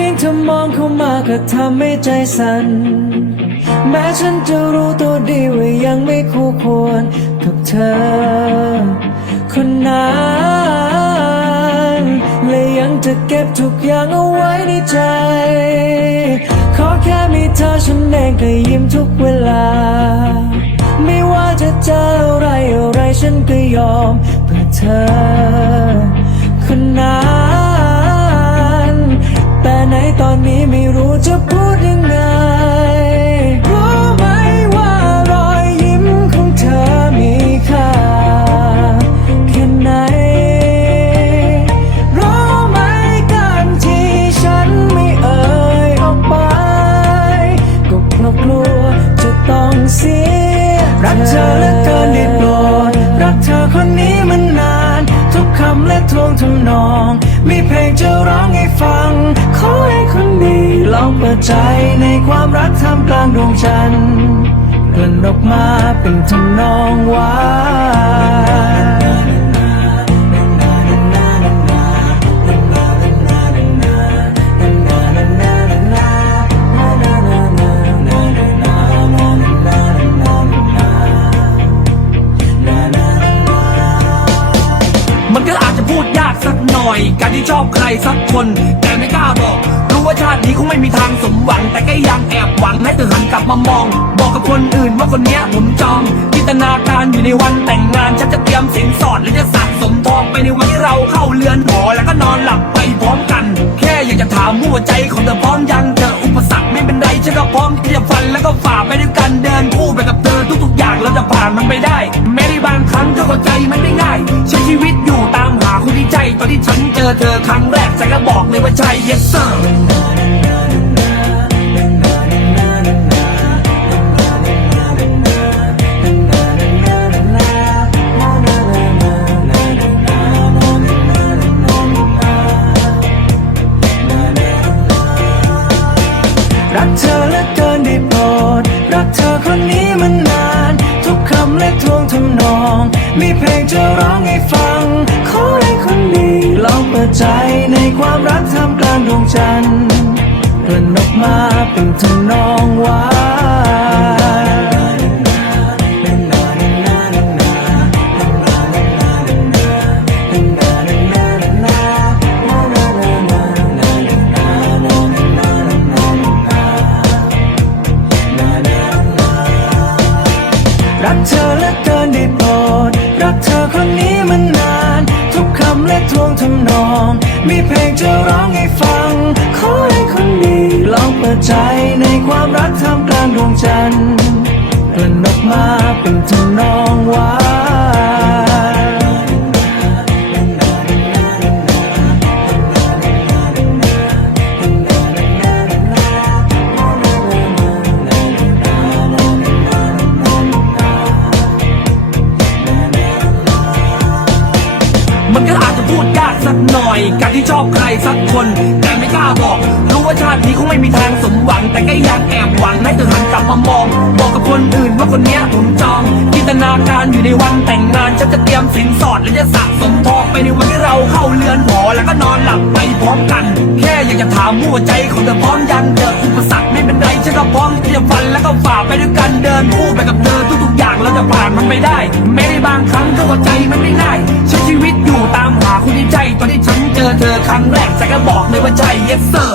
พียงเธอมองเข้ามาก็ทำให้ใจสั่น แม้ฉันจะรู้ตัวดีว่ายังไม่คู่ควรกับเธอ คนนั้นและยังจะเก็บทุกอย่างเอาไว้ในใจ ขอแค่มีเธอฉันเองก็ยิ้มทุกเวลา ไม่ว่าจะเจออะไรอะไรฉันก็ยอมเพื่อเธอ คนนั้น จะพูดยังไง รู้ไหมว่ารอยยิ้มของเธอมีค่าแค่ไหน รู้ไหมการที่ฉันไม่เอ่ยออกไป ก็เพราะกลัวจะต้องเสีย รักเธอเหลือเกินได้โปรดรักเธอคนนี้มันนาน ทุกคำและทวงทำนอง มีเพลงจะร้องให้ฟังขอให้ องเปิดใจในความรักท่ามกลางดวงจันทร์กลั่นออกมาเป็นทำนองวามันก็อาจจะพูดยากสักหน่อย การที่ชอบใครสักคน แต่ไม่กล้าบอก นี้คงไม่มีทางสมหวัง แต่ก็ยังแอบหวังให้เธอหันกลับมามอง บอกกับคนอื่นว่าคนเนี้ยผมจองจินตนาการอยู่ในวันแต่งงานฉันจะเตรียมสินสอดและจะสะสมทองไปในวันที่เราเข้าเรือนหอแล้วก็นอนหลับไปพร้อมกัน แค่อยากจะถามหัวใจของเธอพร้อมยังเจออุปสรรคไม่เป็นไรฉันก็พร้อมที่จะฟันแล้วก็ฝ่าไปด้วยกันเดินคู่ไปกับเธอทุกๆอย่างเราจะผ่านมันไปได้แม้ในบางครั้งเธอเข้าใจมันไม่ง่ายใช้ชีวิตอยู่ตามหาคนที่ใจตอนที่ฉันเจอเธอครั้งแรก ฉันก็บอกเลยว่าใช่ yes sir รักเธอเหลือเกินได้โปรดรักเธอคนนี้มันนาน ทุกคำและทวงทำนอง มีเพลงจะร้องให้ฟัง ใจในความรักทำกลางดวงจันทร์กลั่นอกมาเป็นทำนองว่า มีเพลงจะร้องให้ฟัง ขอให้คนดีลองเปิดใจในความรักท่ามกลางดวงจันทร์กลั่นออกมาเป็นทำนองว่า พูดยากสักหน่อย การที่ชอบใครสักคน แต่ไม่กล้าบอก รู้ว่าชาตินี้คงไม่มีทางสมหวัง แต่ก็ยังแอบหวังให้เธอหันกลับมามอง บอกกับคนอื่นว่าคนนี้ผมจองจินตนาการอยู่ในวันแต่งงานฉันจะเตรียมสินสอดและจะสะสมทองไปในวันที่เราเข้าเรือนหอแล้วก็นอนหลับไปพร้อมกัน แค่อยากจะถามว่าหัวใจของเธอพร้อมยังเจออุปสรรคไม่เป็นไรฉันก็พร้อมที่จะฟันแล้วก็ฝ่าไปด้วยกันเดินคู่ไปกับเธอทุกๆ อย่างเราจะผ่านมันไปได้แม้ในบางครั้งก็เข้าใจมันไม่ง่ายใช้ชีวิตอยู่ตามหาคนที่ใจ ตอนที่ฉันเจอเธอครั้งแรกฉันก็บอกเลยว่าใจ yes sir